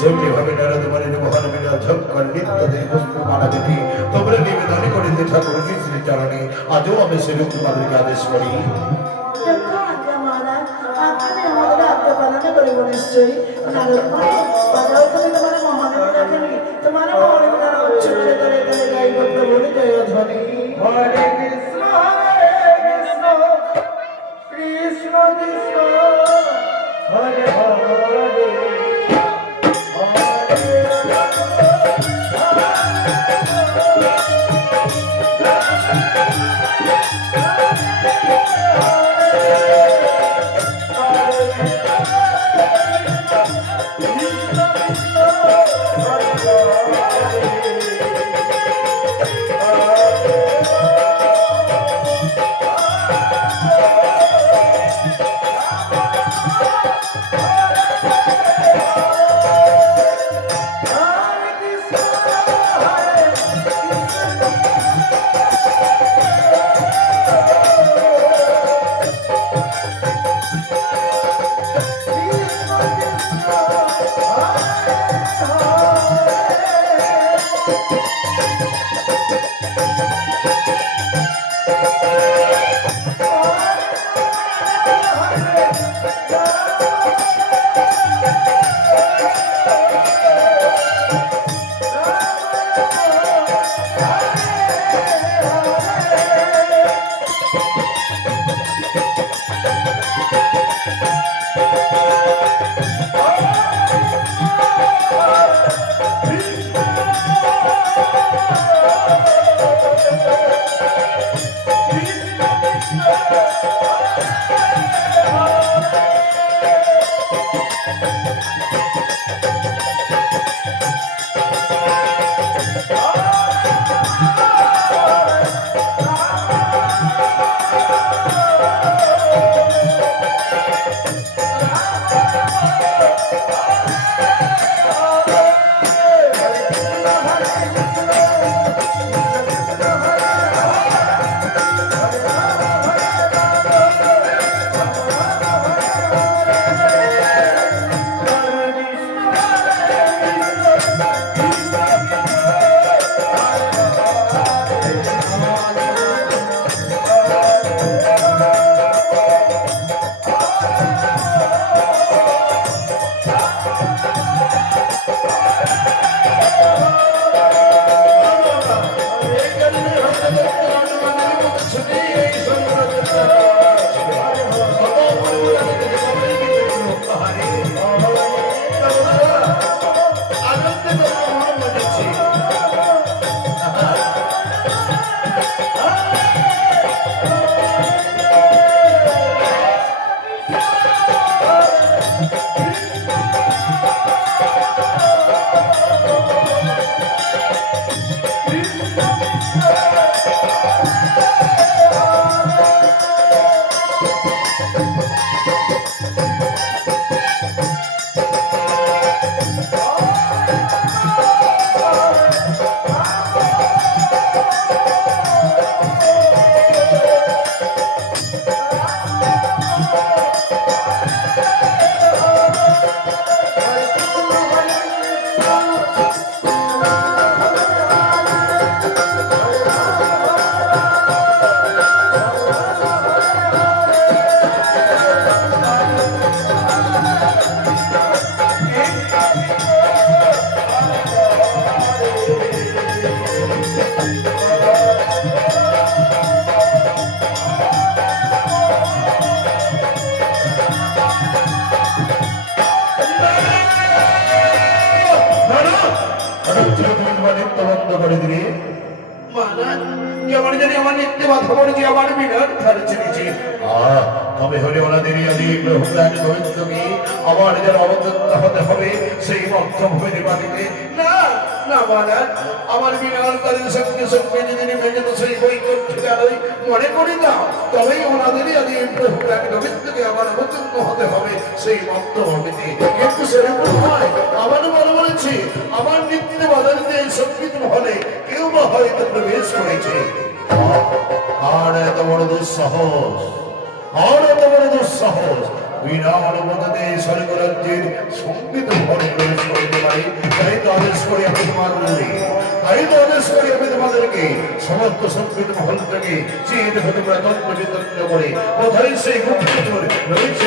যেমনি ভাবে নারদ মানিনী মহান বিনা ঝঙ্কর নিত্যদের পুষ্প মালা বেটি তোমরা নিবেদন করিতে ঠাকুরকে শ্রীচরণে আজও আমি সেরূপ তোমাদেরকে আদেশ করি। কৃষ্ণ কৃষ্ণ হরে হরে তবে হলে ওনাদের আমার যেন অবতরণ হতে হবে সেই মধ্যভূমির মাটিতে। না না মহারাজ, আমার বিনাল তাদের সঙ্গে সঙ্গে যদি নেমে যেত সেই বই ঠিকানাই মনে করি না, তবেই ওনাদেরই আদি প্রভু এক গোবিন্দকে আমার অবতীর্ণ হতে হবে সেই মন্ত্র হবিতে। কিন্তু সেরকম নয়, আমার মনে বলেছে আমার নিত্য বাধারিতে এই সঙ্গীত মহলে কেউ বা হয়তো প্রবেশ করেছে। আর এত বড় দুঃসাহস, আর এত বড় দুঃসাহস বিরাট মদতে স্বর্গরাজ্যের সঙ্গীত ভবনে প্রবেশ করতে পারে। তাই তো আদেশ করি আমি তোমাদেরকে, তাই তো আদেশ করি আমি তোমাদেরকে সমস্ত সঙ্গীত মহল থেকে চির হতে তোমরা তত্ত্ব বিতর্ক করে কোথায় সেই গুপ্তচর রয়েছে